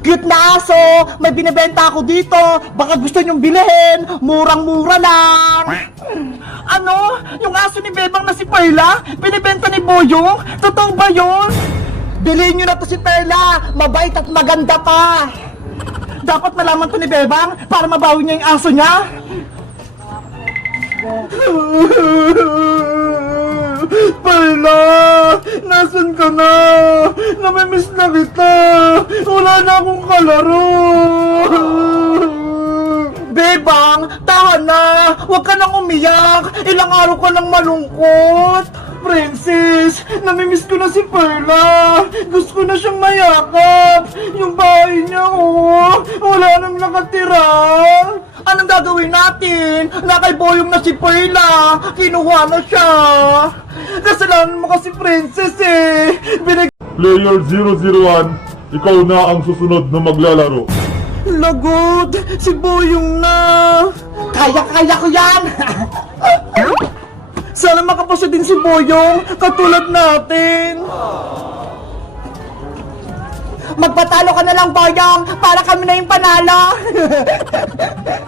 Cute na aso! May binibenta ako dito! Baka gusto nyong bilhin! Murang-mura lang! Ano? Yung aso ni Bebang na si Perla? Binibenta ni Boyong? Totoo ba yun? Bilhin nyo na to si Perla! Mabait at maganda pa! Dapat malaman to ni Bebang para mabawi niya yung aso niya! Perla! Nasaan ka na? Namimiss na kita! Wala na akong kalaro! Bebang! Tahan na! Huwag ka nang umiyak! Ilang araw ka nang malungkot! Princess! Namimiss ko na si Perla! Gusto ko na siyang mayakap! Yung bahay niya, oh! Wala nang nakatira! Anong gagawin natin? Nakay Boyong na si Perla! Kinuha na siya! Kasalanan mo kasi, Princess, eh! Player 001, ikaw na ang susunod na maglalaro. Lagot! Si Boyong na! Kaya ko yan! Sana makapasya din si Boyong, katulad natin! Magpatalo ka na lang, Boyong, para kami na yung panalo!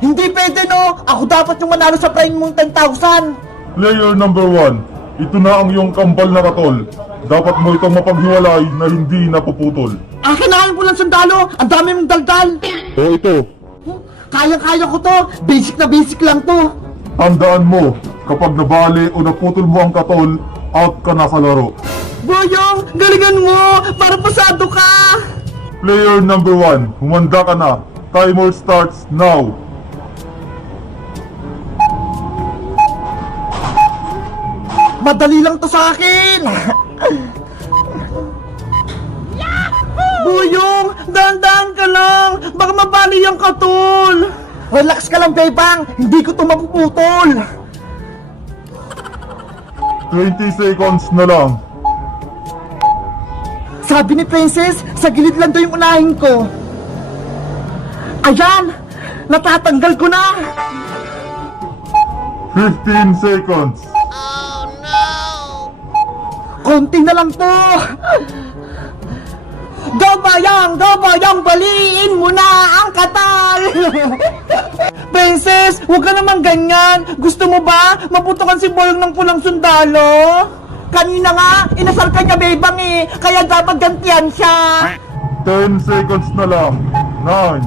Hindi pwede, no? Ako dapat yung manalo sa prize mong 10,000! Player number 1, ito na ang iyong kambal na katol. Dapat mo itong mapaghiwalay na hindi napuputol. Akin na po lang sundalo! Ang dami mong daldal! O ito, Kaya ko to! Basic na basic lang to! tandaan mo, kapag nabali o naputol mo ang katol, out ka na sa laro. Boyong, galingan mo! Para pasado ka! Player number 1, humanda ka na. Timer starts now. Madali lang to sa akin! Boyong, dahan-dahan ka lang! Baka mabali ang katol! Relax ka lang, Bebang! Hindi ko to mapuputol! 20 seconds na lang. Sabi ni Princess, sa gilid lang daw yung unahin ko. Ayan! Natatanggal ko na! 15 seconds. Konti na lang to! Gabayang! Baliin mo na ang katal! Princess, huwag ka naman ganyan! Gusto mo ba maputukan si Boyong ng pulang sundalo? Kanina nga, inasal ka niya, Bebang eh! Kaya dapat gantihan siya! 10 seconds na lang. 9,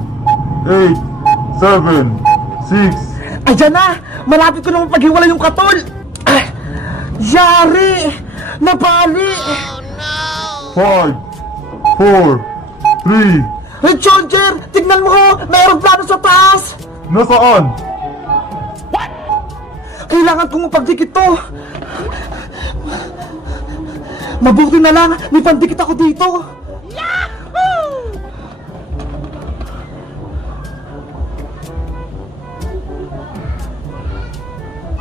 8, 7, 6. Ayan na! Malapit ko na mapaghiwalay yung katol! Yari! Nabali! 5, 4, 3. Red Soldier! Tignan mo ho! May aeroplano sa taas! Nasaan? Kailangan kong mapagdikit to! Mabuti na lang! May pandikit ako dito!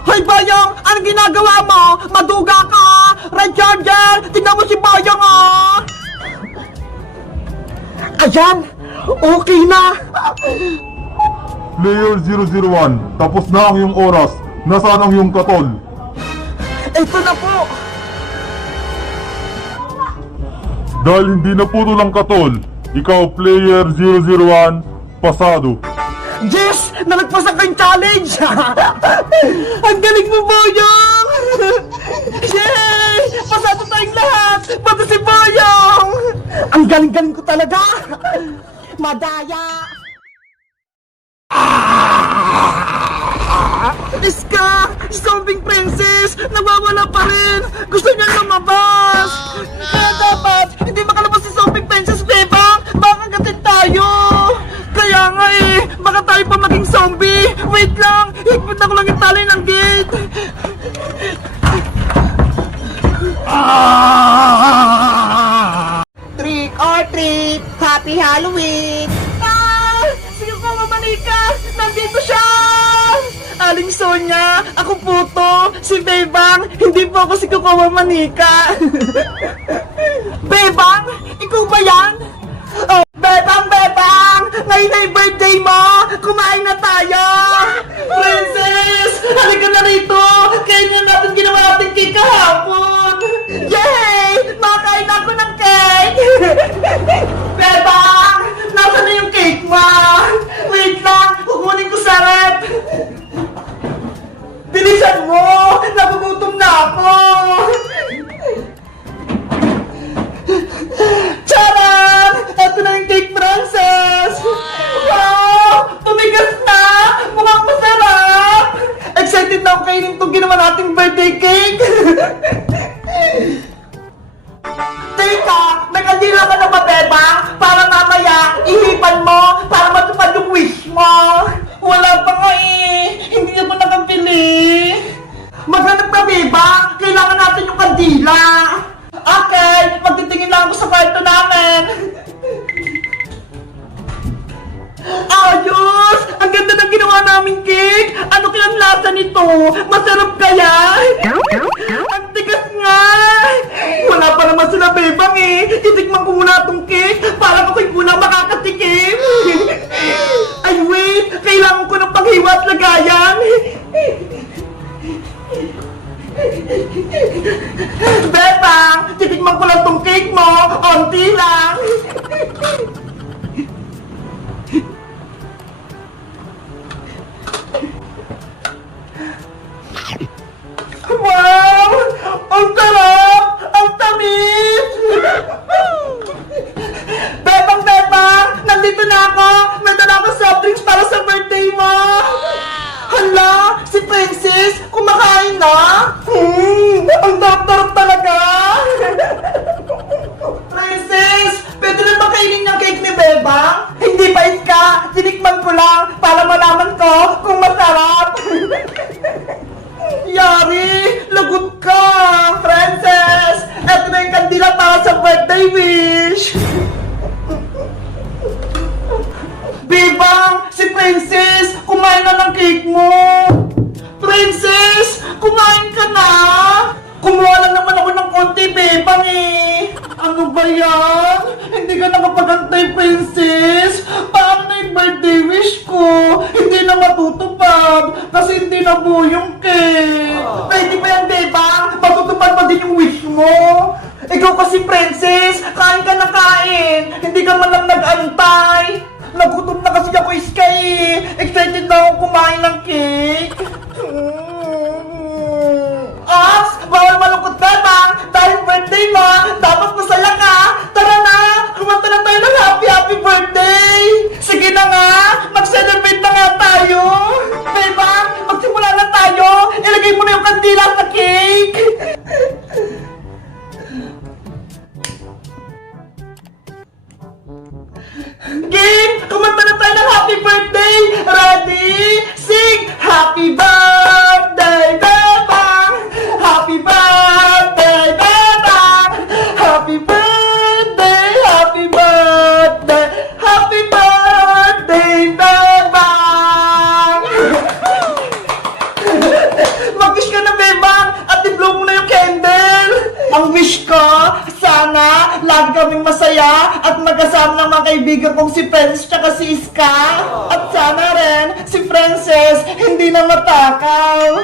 Hoy Boyong! Anong ginagawa mo? Maduga ka! Red Charger! Tignan mo si Boyong, oh! Ayan! Okay na! Player 001, tapos na ang iyong oras. Nasaan ang iyong katol? Ito na po! Dahil hindi naputol ang katol, ikaw player 001, pasado. Yes! Nalagpasan ko yung challenge! Ang galing mo, Boyong! Yay! Pasado tayong lahat! Pati si Boyong! Ang galing-galing ko talaga! Madaya! Iska! Zombing Princess! Nawawala pa rin! Gusto niya lumabas! Kaya dapat, hindi makalabas si Zombing Princess, Bebang! Baka gatin tayo! Kaya nga eh! Baka tayo pa maging zombie! Wait lang! Higpit ako lang yung tali ng gate! Trick or treat! Happy Halloween! Ah! Sige ko, Mamanika! Nandito siya! Aling Sonya! Ako po to! Si Bebang! Hindi po ako si Kuko Manika! Bebang! Ikaw ba yan? Oh, Bebang! Ngayon ay birthday mo! Kumain na tayo! Princess! Halika na rito! Kaya na natin ginawa natin cake kahapon! Yay! Makain ako ng cake! Bebang! Nasa lasa nito? Masarap kaya? Ang tigas nga! Wala pa naman sila bebang eh. Titikman ko muna itong cake para ako'y muna makakatikim. Ay wait! Kailangan ko ng paghiwa at lagayan. Bebang! Titikman ko lang itong cake mo. Onti lang. Wow! Ang sarap! Ang tamis! Bebang, Bebang! Nandito na ako! May dala akong soft drinks para sa birthday mo! Hala! Si Princess! Kumakain na! Ang darap-darap talaga! Princess! Pwede na ba kainin yung cake ni Bebang? Hindi pait ka! Tinikman ko lang para malaman ko kung masarap! Yari! Lagot ka! Princess! Eto na yung kandila para sa birthday wish! Bebang! Si Princess! Kumain na ng cake mo! Princess! Kumain ka na! Kumuha lang naman ako ng konti, Bebang eh! Ano ba yan? Hindi ka nakapagantay, Princess! Paano na yung birthday wish ko? Hindi na matutupad kasi hindi na buo yung cake! Pwede ba yan, Bebang? Matutupad pa din yung wish mo? Ikaw kasi, Princess! Kain ka na kain! Hindi ka man lang nag-antay! Nagutom na kasi ako, Sky eh! Excited na akong kumain ng cake! Ops! Bawal malungkot, Bebang! Dahil birthday mo, dapat masaya ka! Tara na! Kumanta na tayo ng happy birthday! Sige na nga! Mag-celebrate na nga tayo! Bebang! Magsimula na tayo! Ilagay mo na yung kandila sa cake! Game! Kumanta na tayo ng happy birthday! Ready? Sing! Happy birthday, Bebang! Happy birthday, Bebang! Happy birthday, happy birthday, happy birthday, Bebang! Mag-wish ka na, Bebang! At i-blow mo na yung candle! Ang wish ko, sana lagi kaming masaya at magkasama ng mga kaibigan kong si Friends tsaka si Iska. At sana rin si Princess hindi na matakaw.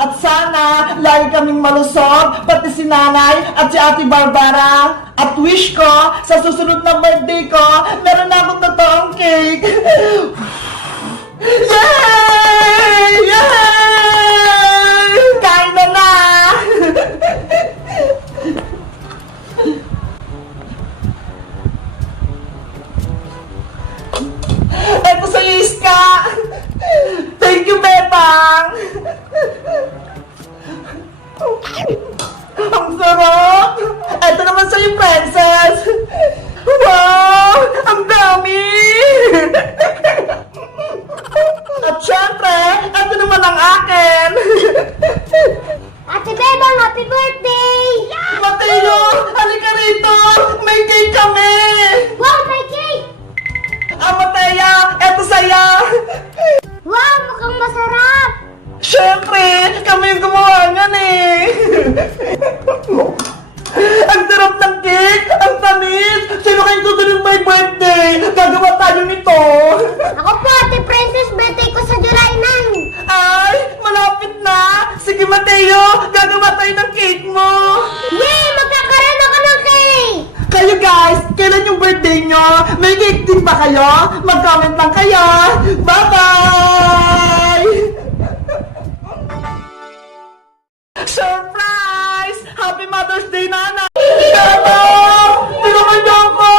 At sana lagi kaming malusog, pati si Nanay at si Ate Barbara. At wish ko, sa susunod na birthday ko, meron na akong totoong cake. Yay! Yay! Kain na na! Eto sa Iska! Thank you, Bebang! Ang sarap! Eto naman sa'yo, Princess! Wow! Ang dami! At syempre, eto naman ang akin! Ate Bebang, happy birthday! Mateo! Halika rito! May cake kami! Wow, may cake! Mateo! Eto sa'yo! Wow, mukhang masarap! Syempre! Kami yung gumawa niyan eh! Ang sarap ng cake! Ang tamis! Sino kayong susunod may birthday? Gagawa tayo nito! Ako po, Ate Princess, birthday ko sa July 9! Ay! Malapit na! Sige, Mateo! Gagawa tayo ng cake mo! Yay! Magkakaroon ako ng cake! Kayo guys, kailan yung birthday nyo? May cake din ba kayo? Mag-comment lang kayo! Bye-bye! Surprise! Happy Mother's Day, Nana! Tama! Tulungan niyo ako!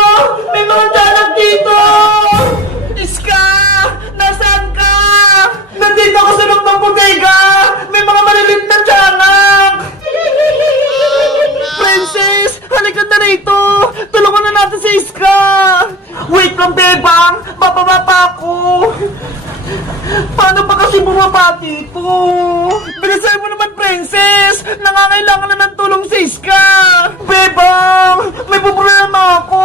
May mga tiyanak dito! Iska! Nasaan ka? Nandito ako sa loob ng bodega! May mga malilit na tiyanak! Princess! Halika na rito! Tulungan na natin si Iska! Wait lang, Bebang! Bababa pa ako! Paano ba kasi bumaba dito? Bilisan mo naman, Princess! Nangangailangan na ng tulong si Iska! Bebang! May problema ako!